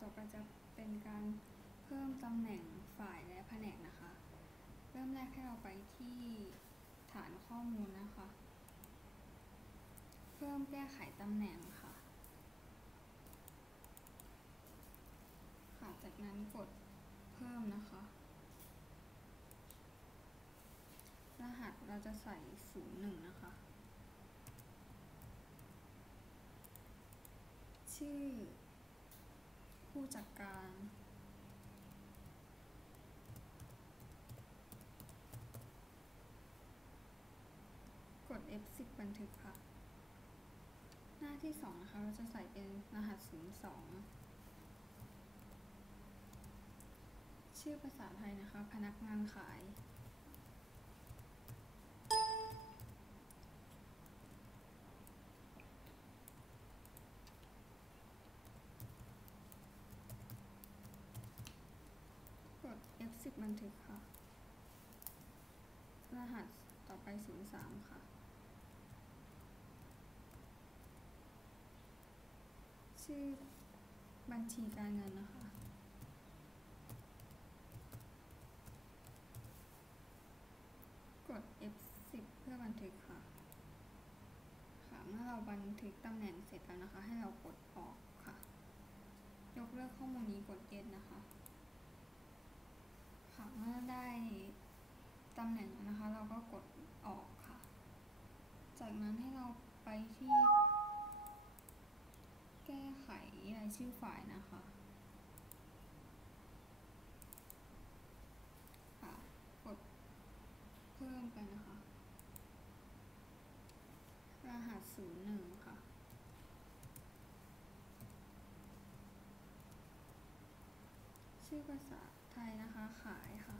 ต่อไปจะเป็นการเพิ่มตำแหน่งฝ่ายและแผนกนะคะ เริ่มแรกให้เราไปที่ฐานข้อมูลนะคะ เพิ่มแก้ไขตำแหน่งค่ะ ค่ะ จากนั้นกดเพิ่มนะคะ รหัสเราจะใส่ 01 นะคะ ชื่อ ผู้จัดการกด F10 บันทึกค่ะ หน้าที่ 2 นะคะ เราจะใส่เป็นรหัส 02 ชื่อภาษาไทยนะคะ พนักงานขาย F10 บันทึกค่ะ รหัสต่อไป 03 ค่ะ ชื่อบัญชีการเงินนะคะ กด F10 เพื่อบันทึกค่ะ ค่ะ เมื่อเราบันทึกตำแหน่งเสร็จแล้วนะคะ ให้เรากดออกค่ะ ยกเลิกข้อมูลนี้กด Yes นะคะ ค่ะ เมื่อได้ ตำแหน่งนะคะ เราก็กดออกค่ะ จากนั้นให้เราไปที่ แก้ไขรายชื่อฝ่ายนะคะค่ะกดเพิ่มไปนะคะ รหัส01ค่ะชื่อภาษาไทยนะคะ ขายค่ะ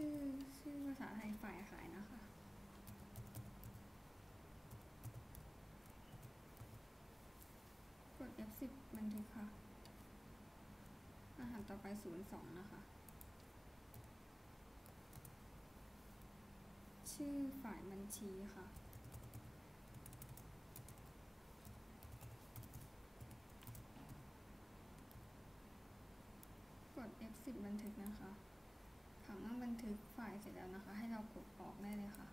ชื่อชื่อภาษาไทยฝ่ายขายนะคะ กด F10 บันทึกค่ะรหัสต่อไป 02 นะคะ ชื่อฝ่ายบัญชีค่ะกด F10 บันทึกนะคะ ค่ะเมื่อบันทึกไฟล์เสร็จแล้วนะคะ ให้เรากดออกได้เลยค่ะ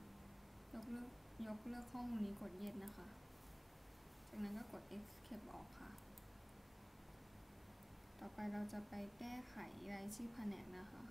ยกเลิกยกเลิกข้อมูลนี้กดยึดนะคะ จากนั้นก็กด Escape ออกค่ะ ต่อไปเราจะไปแก้ไขรายชื่อแผนกนะคะ